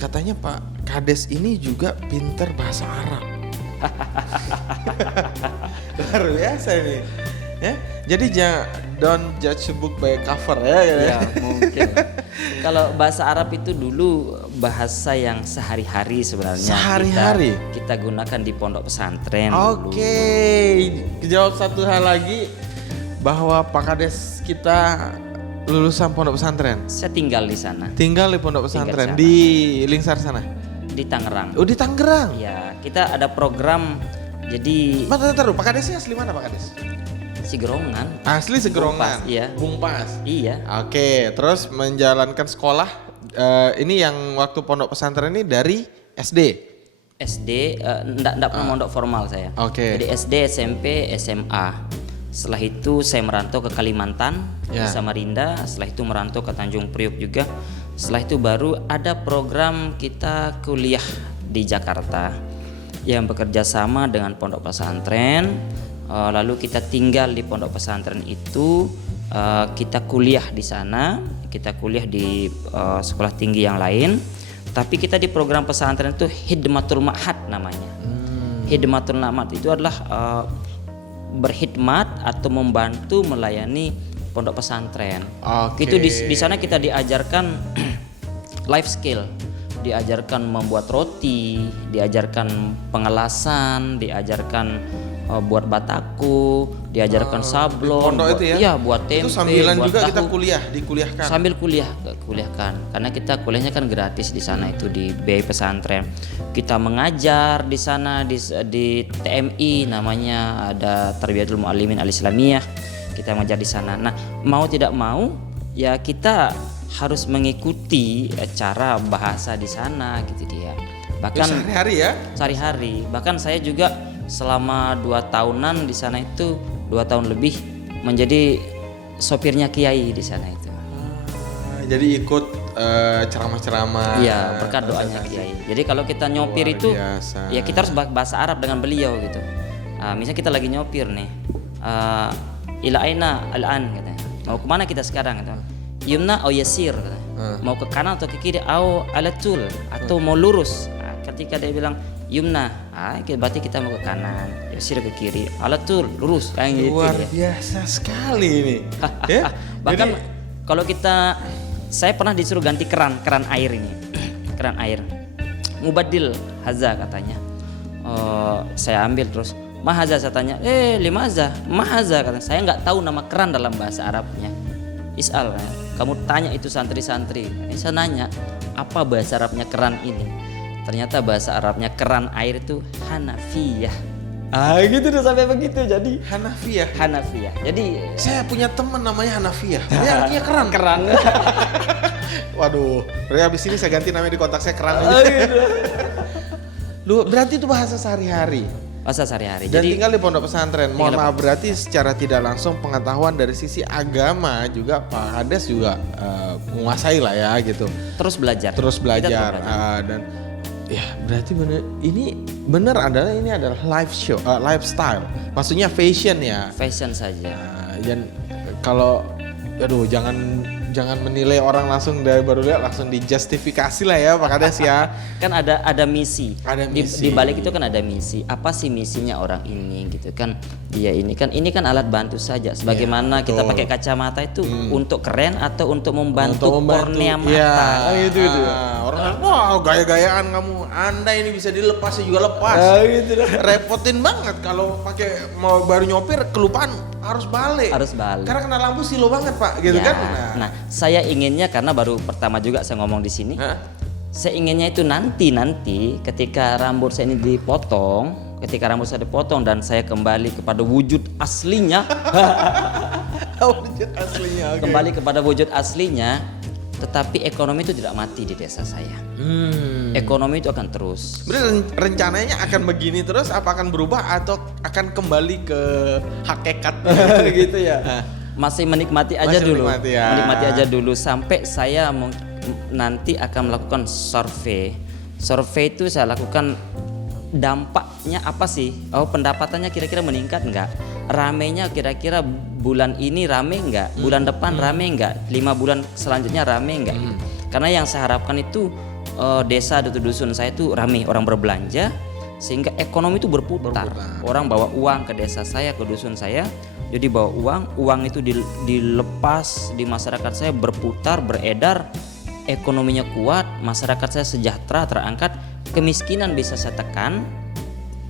katanya Pak Kades ini juga pinter bahasa Arab. Luar biasa ini. Ya, jadi don't judge a book by cover ya. Ya mungkin. Kalau bahasa Arab itu dulu bahasa yang sehari-hari sebenarnya. Sehari-hari? Kita gunakan di pondok pesantren. Oke, jawab satu hal lagi bahwa Pak Kades kita lulusan pondok pesantren. Saya tinggal di sana. Tinggal di pondok pesantren Tinggal di Lingsar sana. Di Tangerang. Oh di Tangerang. Ya, kita ada program jadi Bentar, Pak Kadesnya asli mana Pak Kades? Sigerongan. Asli Segerongan. Bungpas, iya. Bungpas. Iya. Oke, terus menjalankan sekolah ini yang waktu pondok pesantren ini dari SD. SD enggak pernah mondok formal saya. Oke. Jadi SD, SMP, SMA. Setelah itu saya merantau ke Kalimantan di Samarinda, setelah itu merantau ke Tanjung Priok juga. Setelah itu baru ada program kita kuliah di Jakarta yang bekerja sama dengan pondok pesantren. Lalu kita tinggal di pondok pesantren itu, kita kuliah di sana, kita kuliah di sekolah tinggi yang lain. Tapi kita di program pesantren itu Hidmatul Ma'had namanya. Hidmatul Ma'had itu adalah berkhidmat atau membantu melayani pondok pesantren. Itu di sana kita diajarkan life skill, diajarkan membuat roti, diajarkan pengelasan, diajarkan buat bataku, diajarkan sablon, pondok itu ya? Iya, buat tempe. Itu sambilan buat juga tahu. kita dikuliahkan. Sambil kuliahkan, karena kita kuliahnya kan gratis di sana itu di biaya pesantren. Kita mengajar di sana di TMI namanya, ada Tarbiyatul Muallimin Al-Islamiyah. Kita mengajar di sana. Nah, mau tidak mau ya kita harus mengikuti cara bahasa di sana gitu dia. Bahkan sehari-hari ya? Sehari-hari. Bahkan saya juga selama 2 tahunan di sana itu 2 tahun lebih menjadi sopirnya kiai di sana itu. Jadi ikut ceramah-ceramah. Iya, berkat doanya kiai. Jadi kalau kita nyopir Luar itu biasa. ya kita harus bahasa Arab dengan beliau gitu. Misalnya kita lagi nyopir nih, ila aina al-an katanya. Mau kemana kita sekarang gitu. Yumna au yasir katanya. Mau ke kanan atau ke kiri au alatul atau mau lurus. Ketika dia bilang Yumna, berarti kita mau ke kanan, yasir ke kiri, alatul lurus kayak gitu. Luar biasa sekali ini. Ya? Bahkan kalau saya pernah disuruh ganti keran air ini. Keran air. Mubadil haza katanya. Saya ambil terus mahaza, saya tanya, limaza, mahaza katanya. Saya nggak tahu nama keran dalam bahasa Arabnya. Is'al, kamu tanya itu santri-santri. Saya nanya, apa bahasa Arabnya keran ini? Ternyata bahasa Arabnya keran air itu Hanafiyah. Gitu tuh sampai begitu jadi Hanafiyah. Jadi saya punya teman namanya Hanafiyah. Dia artinya keran. Waduh, berarti habis ini saya ganti namanya di kontak saya keran aja. Lu berarti itu bahasa sehari-hari. Bahasa sehari-hari. Dan Jadi tinggal di pondok pesantren. Mohon maaf, berarti secara tidak langsung pengetahuan dari sisi agama juga Pak Kades juga menguasai lah ya gitu. Terus belajar. Dan ya berarti ini benar adalah lifestyle. Maksudnya fashion ya. Fashion saja. Dan kalau jangan menilai orang langsung dari baru lihat langsung dijustifikasi lah ya Pak Kades ya. Kan ada misi. Di balik itu kan ada misi. Apa sih misinya orang ini gitu kan? Dia ini kan alat bantu saja. Sebagaimana kita pakai kacamata itu untuk keren atau untuk membantu kornea mata. Ya, itu. Orang wah gaya-gayaan kamu. Anda ini bisa dilepas juga lepas. Gitu. Repotin banget kalau pakai mau baru nyopir kelupaan harus balik. Karena kena lampu silo banget Pak, gitu kan? Nah, saya inginnya karena baru pertama juga saya ngomong di sini. Saya inginnya itu nanti ketika rambut saya ini dipotong, dan saya kembali kepada wujud aslinya. Kembali kepada wujud aslinya, tetapi ekonomi itu tidak mati di desa saya. Ekonomi itu akan terus. Berarti rencananya akan begini terus, apa akan berubah atau akan kembali ke hakikat gitu ya? Masih menikmati aja dulu. Menikmati aja dulu sampai saya nanti akan melakukan survei. Survei itu saya lakukan dampaknya apa sih? Pendapatannya kira-kira meningkat enggak? Ramenya kira-kira bulan ini rame enggak? Bulan depan rame enggak? 5 bulan selanjutnya rame enggak? Karena yang saya harapkan itu desa atau dusun saya itu ramai orang berbelanja, sehingga ekonomi itu berputar. Orang bawa uang ke desa saya, ke dusun saya, jadi bawa uang itu dilepas di masyarakat saya, berputar, beredar, ekonominya kuat, masyarakat saya sejahtera, terangkat, kemiskinan bisa saya tekan,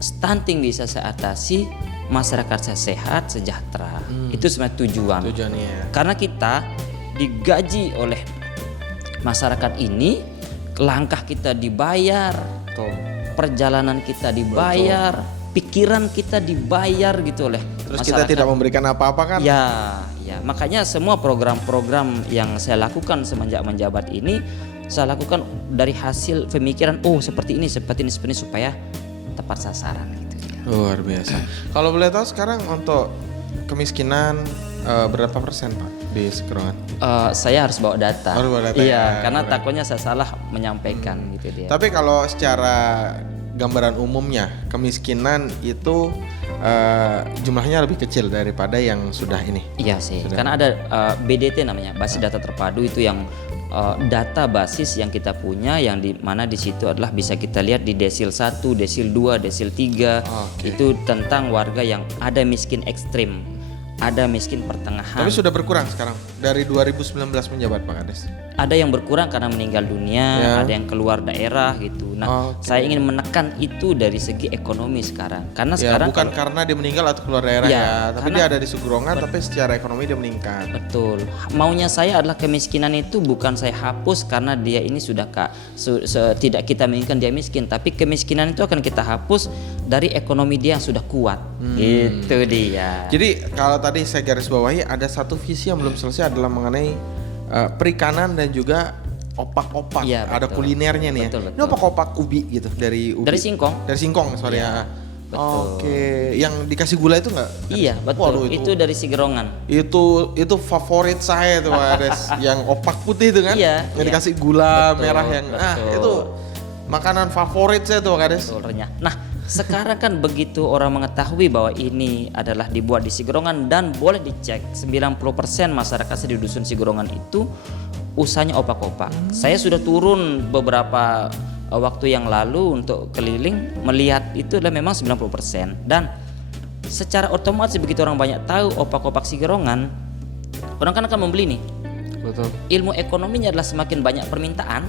stunting bisa saya atasi, masyarakat saya sehat, sejahtera. Itu sebenarnya tujuannya. Karena kita digaji oleh masyarakat ini, langkah kita dibayar, perjalanan kita dibayar, pikiran kita dibayar gitu oleh Terus masyarakat. kita tidak memberikan apa-apa kan? Ya, makanya semua program-program yang saya lakukan semenjak menjabat ini, saya lakukan dari hasil pemikiran, seperti ini supaya tepat sasaran gitu ya. Luar biasa. Kalau boleh tahu sekarang untuk kemiskinan berapa persen Pak di Segerongan? Saya harus bawa data. Iya, karena takutnya saya salah menyampaikan gitu dia. Tapi kalau secara gambaran umumnya kemiskinan itu jumlahnya lebih kecil daripada yang sudah ini. Iya sih, karena ada BDT namanya, basis data terpadu, itu yang data basis yang kita punya, yang di mana di situ adalah bisa kita lihat di desil 1, desil 2, desil 3. Itu tentang warga yang ada miskin ekstrim, ada miskin pertengahan. Tapi sudah berkurang sekarang dari 2019 menjabat Pak Kades. Ada yang berkurang karena meninggal dunia, ada yang keluar daerah gitu. Nah, saya ingin menekan itu dari segi ekonomi sekarang. Karena sekarang bukan karena dia meninggal atau keluar daerah tapi dia ada di Segerongan, tapi secara ekonomi dia meningkat. Betul. Maunya saya adalah kemiskinan itu bukan saya hapus karena dia ini sudah tidak kita menginginkan dia miskin, tapi kemiskinan itu akan kita hapus dari ekonomi dia yang sudah kuat. Gitu dia. Jadi kalau tadi saya garis bawahi, ada satu visi yang belum selesai adalah mengenai perikanan dan juga opak-opak. Ya, ada kulinernya nih. Betul. Ini opak-opak ubi gitu dari ubi. Dari singkong. Dari singkong, sorry ya. Betul. Oke, yang dikasih gula itu enggak? Iya, betul. Waduh, itu dari Segerongan. Itu favorit saya tuh Pak Kades. Yang opak putih itu kan? Iya. Yang dikasih gula merah yang betul. itu makanan favorit saya tuh Pak Kades. Betul, renyah. Nah, sekarang kan begitu orang mengetahui bahwa ini adalah dibuat di Segerongan dan boleh dicek 90% masyarakat di dusun Segerongan itu usahanya opak-opak. Saya sudah turun beberapa waktu yang lalu untuk keliling melihat itu adalah memang 90%, dan secara otomatis begitu orang banyak tahu opak-opak Segerongan, orang kan akan membeli nih. Betul. Ilmu ekonominya adalah semakin banyak permintaan,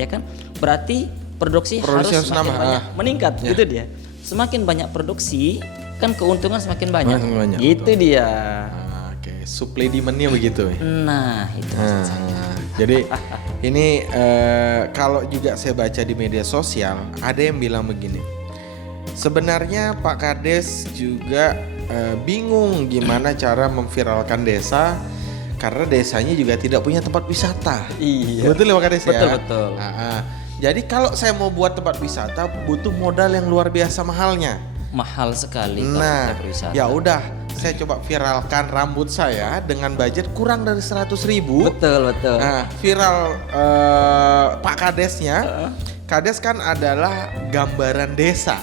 ya kan? Berarti produksi harus semakin banyak meningkat, gitu dia. Semakin banyak produksi, kan keuntungan semakin banyak. Gitu betul. Dia. Oke, supply demand-nya begitu. Nah, itu maksud saya. Jadi ini kalau juga saya baca di media sosial, ada yang bilang begini. Sebenarnya Pak Kades juga bingung gimana cara memviralkan desa, karena desanya juga tidak punya tempat wisata. Iya. Betul ya Pak Kades ya? Betul. Jadi kalau saya mau buat tempat wisata butuh modal yang luar biasa mahalnya. Mahal sekali. Nah, ya udah, saya coba viralkan rambut saya dengan budget kurang dari 100.000. Betul. Nah, viral Pak Kadesnya. Kades kan adalah gambaran desa.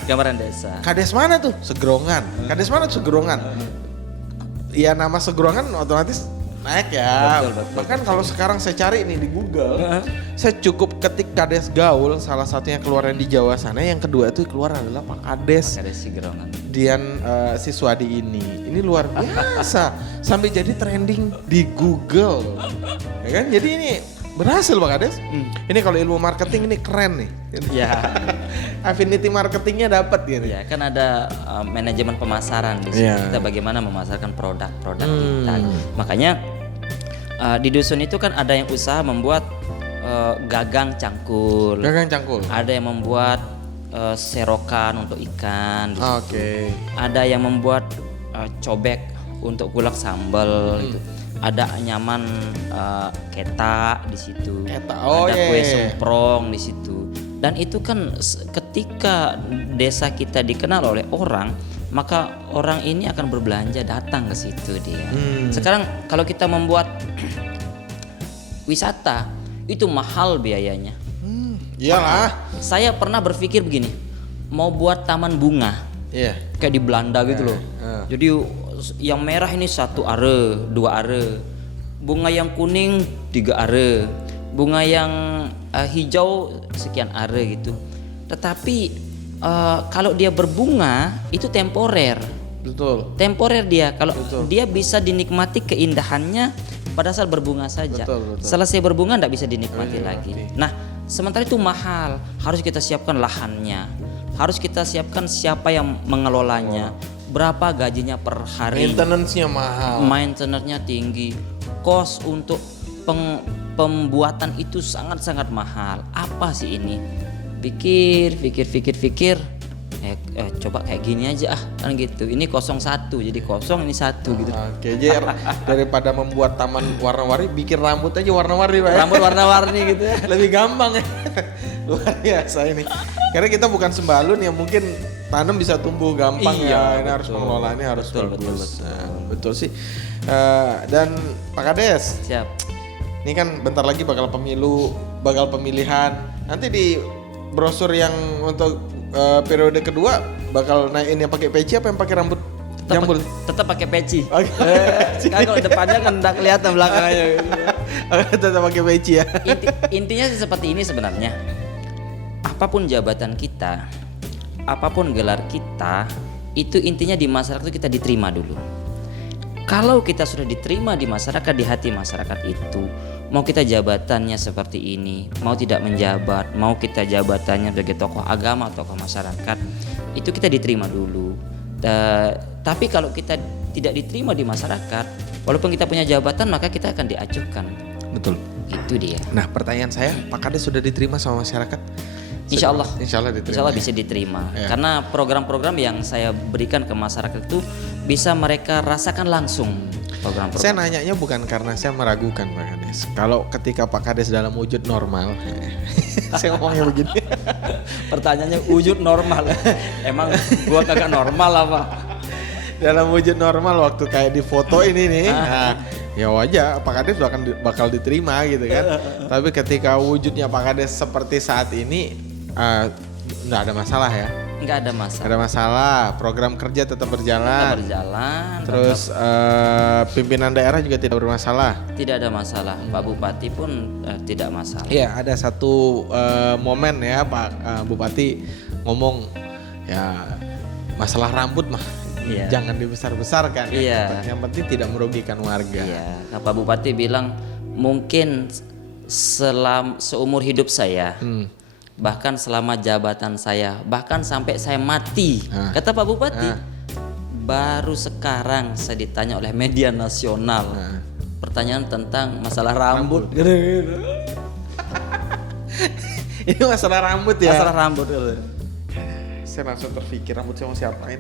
Kades mana tuh? Segerongan. Kades mana tuh? Segerongan. Ya nama Segerongan otomatis naik ya. Betul. Bahkan kalau sekarang saya cari ini di Google, saya cukup ketik Kades Gaul, salah satunya keluaran di Jawa sana, yang kedua itu keluar adalah Pak Kades Segerongan. Dian Siswadi ini luar biasa sampai jadi trending di Google, ya kan? Jadi ini berhasil Pak Kades. Ini kalau ilmu marketing ini keren nih. Ya. Affinity marketingnya dapat gitu. Ya, kan ada manajemen pemasaran di sini. Kita bagaimana memasarkan produk-produk kita. Makanya di dusun itu kan ada yang usaha membuat gagang cangkul. Ada yang membuat serokan untuk ikan. Oke. Ada yang membuat cobek untuk gulak sambal gitu. Ada anyaman ketak di situ. Ada kue semprong di situ. Dan itu kan ketika desa kita dikenal oleh orang, maka orang ini akan berbelanja datang ke situ dia. Sekarang kalau kita membuat wisata itu mahal biayanya. Iyalah. Saya pernah berpikir begini, mau buat taman bunga, kayak di Belanda gitu loh. Jadi yang merah ini 1 are, 2 are, bunga yang kuning 3 are, bunga yang hijau sekian are gitu. Tetapi kalau dia berbunga itu temporer. Betul. Temporer dia. Kalau Betul. dia bisa dinikmati keindahannya pada saat berbunga saja. Betul. Selesai berbunga tidak bisa dinikmati iya, lagi. ngerti. Nah, sementara itu mahal. Harus kita siapkan lahannya. Harus kita siapkan siapa yang mengelolanya. Berapa gajinya per hari. Maintenance-nya mahal. Maintenance-nya tinggi. Cost untuk pembuatan itu sangat-sangat mahal. Apa sih ini? Pikir. Coba kayak gini aja kan gitu. Ini 01 jadi kosong, ini 1 gitu. Oke, jadi daripada membuat taman warna-warni, bikin rambut aja warna-warni, Pak. Rambut warna-warni gitu ya. Lebih gampang ya. Luar biasa ini. Karena kita bukan sembalun yang mungkin tanam bisa tumbuh gampang ya. Ini betul. harus pengelolaannya harus Betul, bagus. Nah, betul sih. Dan Pak Kades, Siap. ini kan bentar lagi bakal pemilihan. Nanti di brosur yang untuk periode kedua bakal naikin yang pakai peci apa yang pakai rambut jambul? Tetap pakai peci. Oke. Kan kalau depannya kan enggak kelihatan belakangnya gitu. Tetap pakai peci ya. Intinya seperti ini sebenarnya. Apapun jabatan kita, apapun gelar kita, itu intinya di masyarakat itu kita diterima dulu. Kalau kita sudah diterima di masyarakat, di hati masyarakat itu, mau kita jabatannya seperti ini, mau tidak menjabat, mau kita jabatannya sebagai tokoh agama, tokoh masyarakat, itu kita diterima dulu. Tapi kalau kita tidak diterima di masyarakat, walaupun kita punya jabatan, maka kita akan diacuhkan. Betul. Itu dia. Nah, pertanyaan saya, Pak Kades sudah diterima sama masyarakat? Insya Allah. Insya Allah diterima. Insya Allah ya? bisa diterima. Ya. Karena program-program yang saya berikan ke masyarakat itu bisa mereka rasakan langsung. Program-program. Saya nanyanya bukan karena saya meragukan Pak Kades. Kalau ketika Pak Kades dalam wujud normal, saya ngomongnya begini. Pertanyaannya wujud normal. Emang gua kagak normal apa? Dalam wujud normal waktu kayak di foto ini nih, nah, ya wajar Pak Kades bakal diterima gitu kan. Tapi ketika wujudnya Pak Kades seperti saat ini, nggak ada masalah ya. Nggak ada Nggak masalah. ada masalah. Program kerja tetap Kita berjalan. berjalan. Terus pimpinan daerah juga tidak bermasalah. Tidak ada masalah. Pak Bupati pun tidak masalah. Iya, ada satu momen ya Pak Bupati ngomong ya masalah rambut mah Iya. jangan dibesar-besarkan. Iya. Yang penting tidak merugikan warga. Iya. Nah, Pak Bupati bilang mungkin seumur hidup saya. Bahkan selama jabatan saya, bahkan sampai saya mati, kata Pak Bupati, baru sekarang saya ditanya oleh media nasional pertanyaan tentang masalah rambut. Ini masalah rambut ya. Masalah rambut. Saya langsung terpikir rambut saya mau siapain.